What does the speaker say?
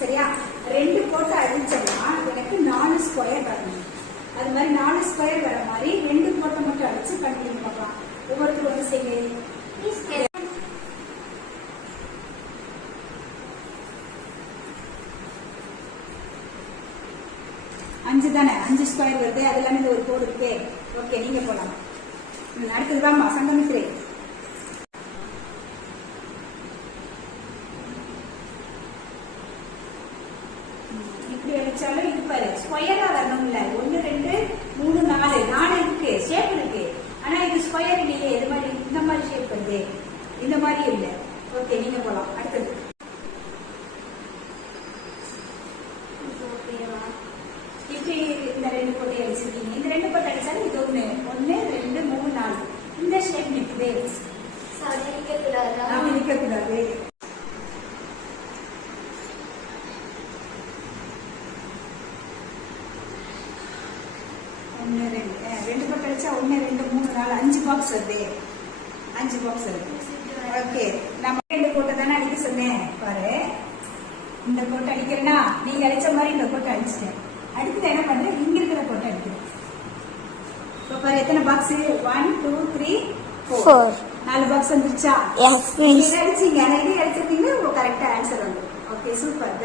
சரியா? 2 போட்டு அடிச்சோம்னா எனக்கு 4 ஸ்கொயர் வரணும். அது மாதிரி 4 ஸ்கொயர் வர மாதிரி 2 போட்டு மட்டும் அடிச்சு கண்டினியூ பார்க்கலாம். ஒவ்வொருத்தரும் வந்து செய்யுங்க. 5 தானே, 5 ஸ்கொயர் வருது. அது எல்லாமே ஒரு கோடு இருக்கு. ஓகே, நீங்க போலாம். அடுத்ததுதாம்மா சங்கமித்ரே. இப்படி வச்சாலும் இது பாரு ஸ்கொயரா வரணும்ல. 1 2 3 4 4 இருக்கு, ஷேப் இருக்கு. ஆனா இது ஸ்கொயர் இல்லையே. இது மாதிரி இந்த மாதிரி ஷேப் வருது, இந்த மாதிரி இல்லை. ஓகே, நீங்க போலாம். அடுத்தது இப்படி இந்த 2 போட்டு அடிச்சிருக்கீங்க. இந்த 2 போட்டு அடிச்சாலும் இது 1 1 2 3 4 இந்த ஷேப் நிற்குது. நிற்க கூடாது. ரெண்டு போட்டு அடிச்சா 1 2 3 4 5 பாக்ஸ் வருது. 5 பாக்ஸ் வருது. ஓகே, நம்ம 2 போட்டு தானே அடிக்க சொன்னேன். பாரு, இந்த போட்டு அடிக்கிறேன்னா நீங்க அடிச்ச மாதிரி இந்த போட்டு அடிச்சிட்டேன். அடுத்து என்ன பண்றேன், இங்க இருக்கிற போட்டு அடிக்கிறேன். இப்போ பாரு எத்தனை பாக்ஸ்? 1 2 3 4 4 பாக்ஸ் வந்துருச்சா? Yes miss. அடிச்சீங்க, இது அடிச்சிருக்கீங்க, கரெக்டா ஆன்சர் வந்து. Okay, super.